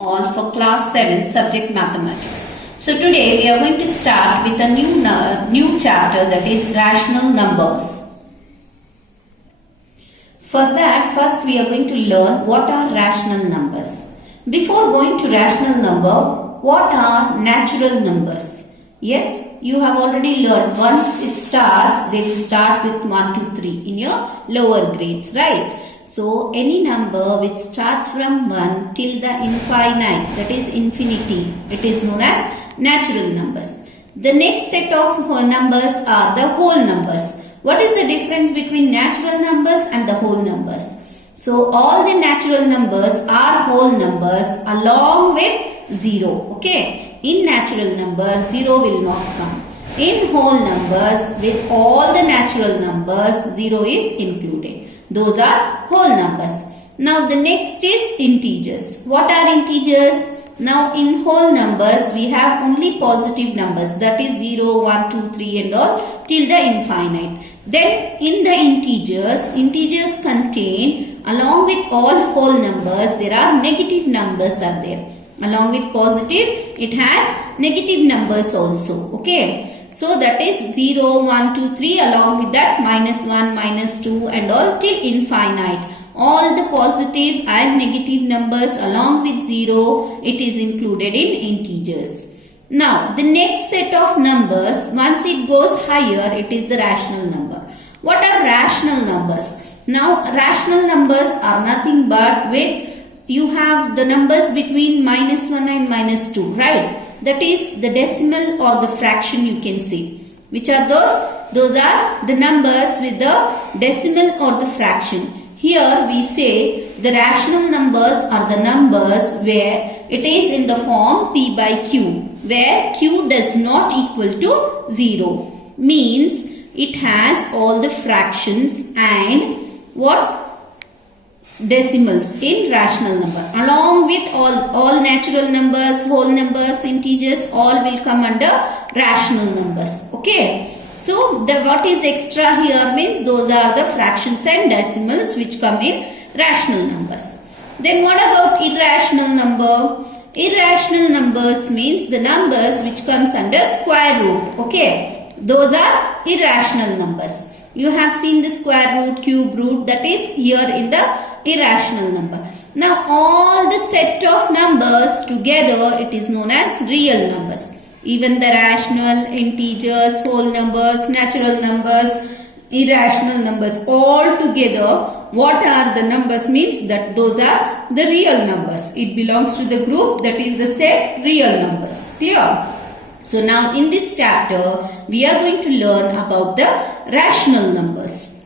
On for class 7 subject mathematics. So today we are going to start with a new chapter, that is rational numbers. For that, first we are going to learn what are rational numbers. Before going to rational number, what are natural numbers? Yes, you have already learned. Once it starts, they will start with 1, 2, 3 in your lower grades, right? So, any number which starts from 1 till the infinite, that is infinity, it is known as natural numbers. The next set of numbers are the whole numbers. What is the difference between natural numbers and the whole numbers? So, all the natural numbers are whole numbers along with 0. Okay. In natural numbers, 0 will not come. In whole numbers, with all the natural numbers, 0 is included. Those are whole numbers. Now the next is integers. What are integers? Now in whole numbers we have only positive numbers, that is 0, 1, 2, 3 and all till the infinite. Then in the integers contain, along with all whole numbers, there are negative numbers are there. Along with positive, it has negative numbers also. Okay. So that is 0, 1, 2, 3, along with that minus 1, minus 2 and all till infinite. All the positive and negative numbers along with 0, it is included in integers. Now the next set of numbers, once it goes higher, it is the rational number. What are rational numbers? Now rational numbers are nothing but with you have the numbers between minus 1 and minus 2, right? That is the decimal or the fraction you can say. Which are those? Those are the numbers with the decimal or the fraction. Here we say the rational numbers are the numbers where it is in the form P by Q, where Q does not equal to 0. Means it has all the fractions and what? Decimals in rational number. Along with all natural numbers, whole numbers, integers, all will come under rational numbers. Okay. So the what is extra here means those are the fractions and decimals which come in rational numbers. Then what about irrational number? Irrational numbers means the numbers which comes under square root. Okay. Those are irrational numbers. You have seen the square root, cube root, that is here in the irrational number. Now all the set of numbers together, it is known as real numbers. Even the rational, integers, whole numbers, natural numbers, irrational numbers, all together, what are the numbers means that those are the real numbers. It belongs to the group that is the set real numbers. Clear? So now in this chapter, we are going to learn about the rational numbers.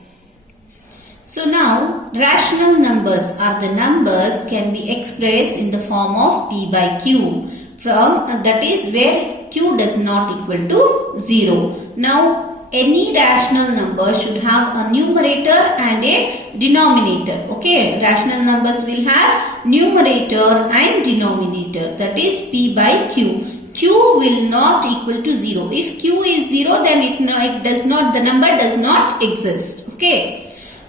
So now rational numbers are the numbers can be expressed in the form of P by Q, from that is where Q does not equal to 0. Now any rational number should have a numerator and a denominator. Okay, rational numbers will have numerator and denominator, that is P by Q. Q will not equal to 0. If Q is 0, then it does not, the number does not exist. Okay.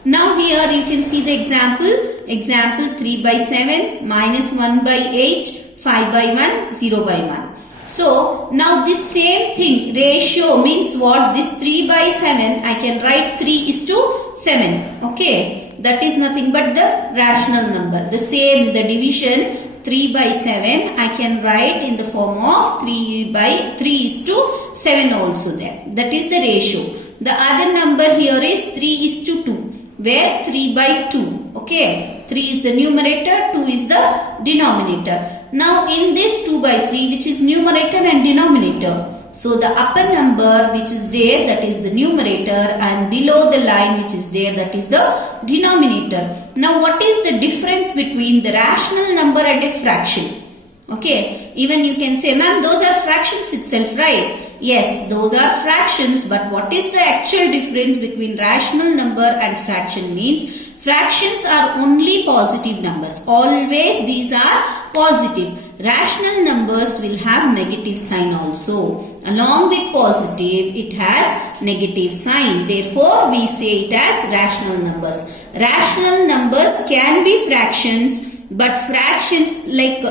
Now here you can see the example. Example 3 by 7, minus 1 by 8, 5 by 1, 0 by 1. So now this same thing, ratio means what? This 3 by 7, I can write 3:7. Okay. That is nothing but the rational number. The same, the division 3 by 7, I can write in the form of 3:7 also there. That is the ratio. The other number here is 3:2, where 3 by 2. Okay. 3 is the numerator, 2 is the denominator. Now in this 2 by 3, which is numerator and denominator. So the upper number which is there, that is the numerator, and below the line which is there, that is the denominator. Now what is the difference between the rational number and a fraction? Okay, even you can say, ma'am, those are fractions itself, right? Yes, those are fractions, but what is the actual difference between rational number and fraction means? Fractions are only positive numbers. Always these are positive. Rational numbers will have negative sign also. Along with positive, it has negative sign. Therefore, we say it as rational numbers. Rational numbers can be fractions But fractions, like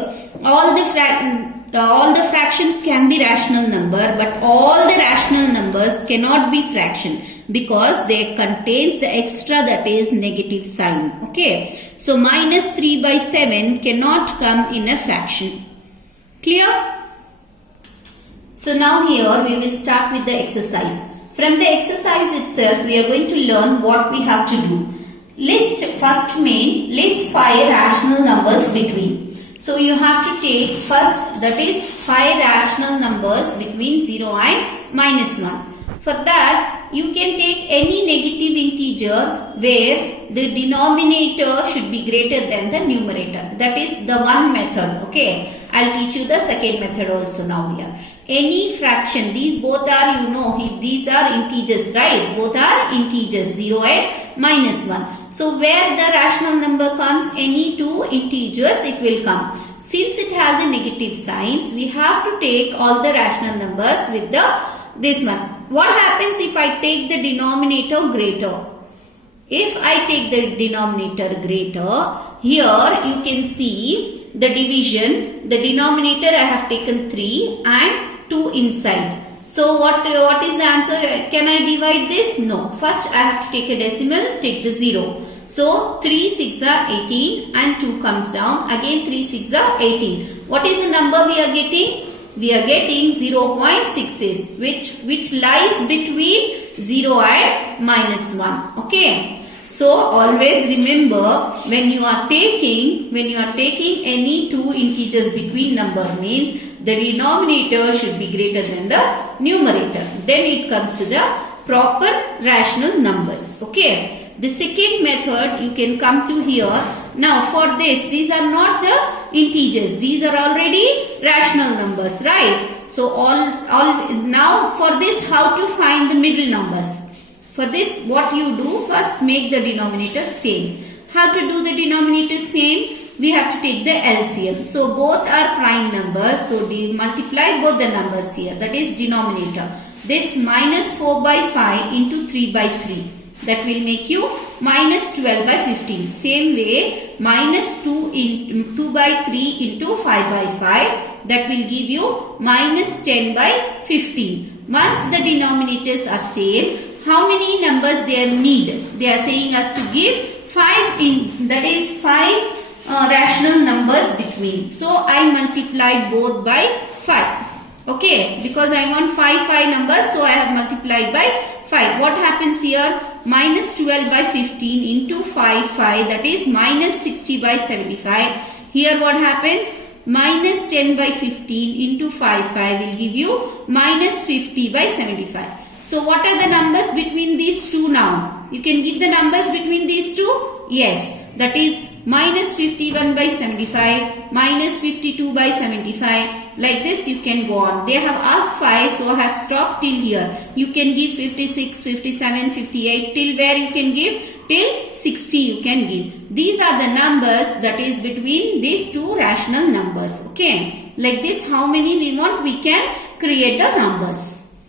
all the fractions can be rational number, but all the rational numbers cannot be fraction because they contains the extra, that is negative sign. Okay, so minus 3 by 7 cannot come in a fraction. Clear? So now here we will start with the exercise. From the exercise itself, we are going to learn what we have to do. List 5 rational numbers between. So you have to take first, that is 5 rational numbers between 0 and minus 1. For that, you can take any negative integer where the denominator should be greater than the numerator. That is the one method. Okay, I'll teach you the second method also now here. Any fraction, these both are, these are integers, right? Both are integers, 0 and minus 1. So where the rational number comes, any two integers, it will come. Since it has a negative signs, we have to take all the rational numbers with this one. What happens if I take the denominator greater? If I take the denominator greater, here you can see the division. The denominator I have taken 3 and 2 inside. So what is the answer? Can I divide this? No. First I have to take a decimal, take the 0. So 3 6 are 18 and 2 comes down. Again 3 6 are 18. What is the number we are getting? We are getting 0.66, which lies between 0 and minus 1. Okay. So always remember, when you are taking any two integers between number, means the denominator should be greater than the numerator. Then it comes to the proper rational numbers. Okay. The second method you can come to here. Now for this, these are not the integers. These are already rational numbers, right? So now for this, how to find the middle numbers? For this, what you do, first make the denominator same. How to do the denominator same? We have to take the LCM. So both are prime numbers. So multiply both the numbers here. That is denominator. This minus 4 by 5 into 3 by 3. That will make you minus 12 by 15. Same way, minus 2 by 3 into 5 by 5. That will give you minus 10 by 15. Once the denominators are same, how many numbers they need? They are saying us to give 5 that is 5 rational numbers between. So I multiplied both by 5. Okay, because I want 5 numbers, so I have multiplied by 5. What happens here? Minus 12 by 15 into 5, that is minus 60 by 75. Here what happens? Minus 10 by 15 into 5 will give you minus 50 by 75. So what are the numbers between these two now? You can give the numbers between these two? Yes. That is minus 51 by 75, minus 52 by 75. Like this you can go on. They have asked 5, so I have stopped till here. You can give 56, 57, 58. Till where you can give? Till 60 you can give. These are the numbers that is between these two rational numbers. Okay. Like this, how many we want, we can create the numbers.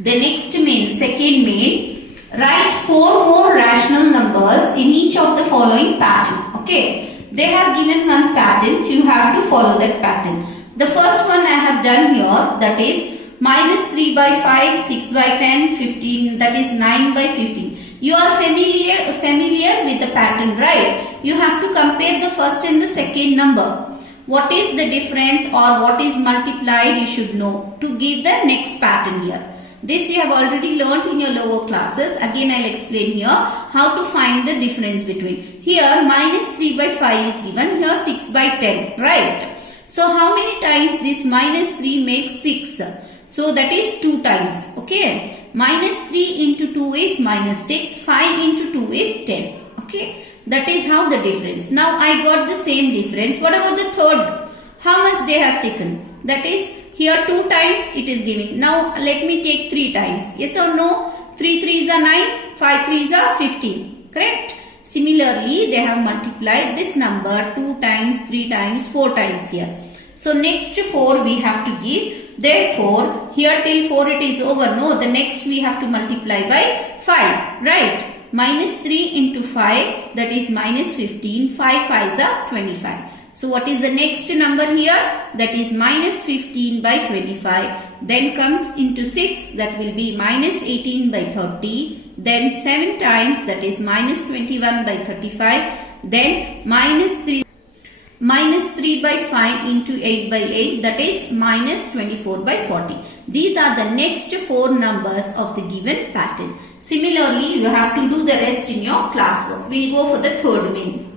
The next second main, write 4 more rational numbers in each of the following pattern. Okay. They have given one pattern. You have to follow that pattern. The first one I have done here, that is minus 3 by 5, 6 by 10, 15, that is 9 by 15. You are familiar with the pattern, right? You have to compare the first and the second number. What is the difference or what is multiplied, you should know to give the next pattern here. This you have already learnt in your lower classes. Again I will explain here how to find the difference between. Here minus 3 by 5 is given. Here 6 by 10. Right. So how many times this minus 3 makes 6? So that is 2 times. Okay. Minus 3 into 2 is minus 6. 5 into 2 is 10. Okay. That is how the difference. Now I got the same difference. What about the third? How much they have taken? That is here 2 times it is giving. Now let me take 3 times. Yes or no? 3 3s are 9, 5 3s are 15. Correct? Similarly, they have multiplied this number 2 times, 3 times, 4 times here. So next 4 we have to give. Therefore, here till 4 it is over. No, the next we have to multiply by 5. Right? Minus 3 into 5, that is minus 15. 5 5s are 25. So what is the next number here? That is minus 15 by 25. Then comes into 6, that will be minus 18 by 30. Then 7 times, that is minus 21 by 35. Then minus 3 by 5 into 8 by 8, that is minus 24 by 40. These are the next 4 numbers of the given pattern. Similarly, you have to do the rest in your classwork. We will go for the third main.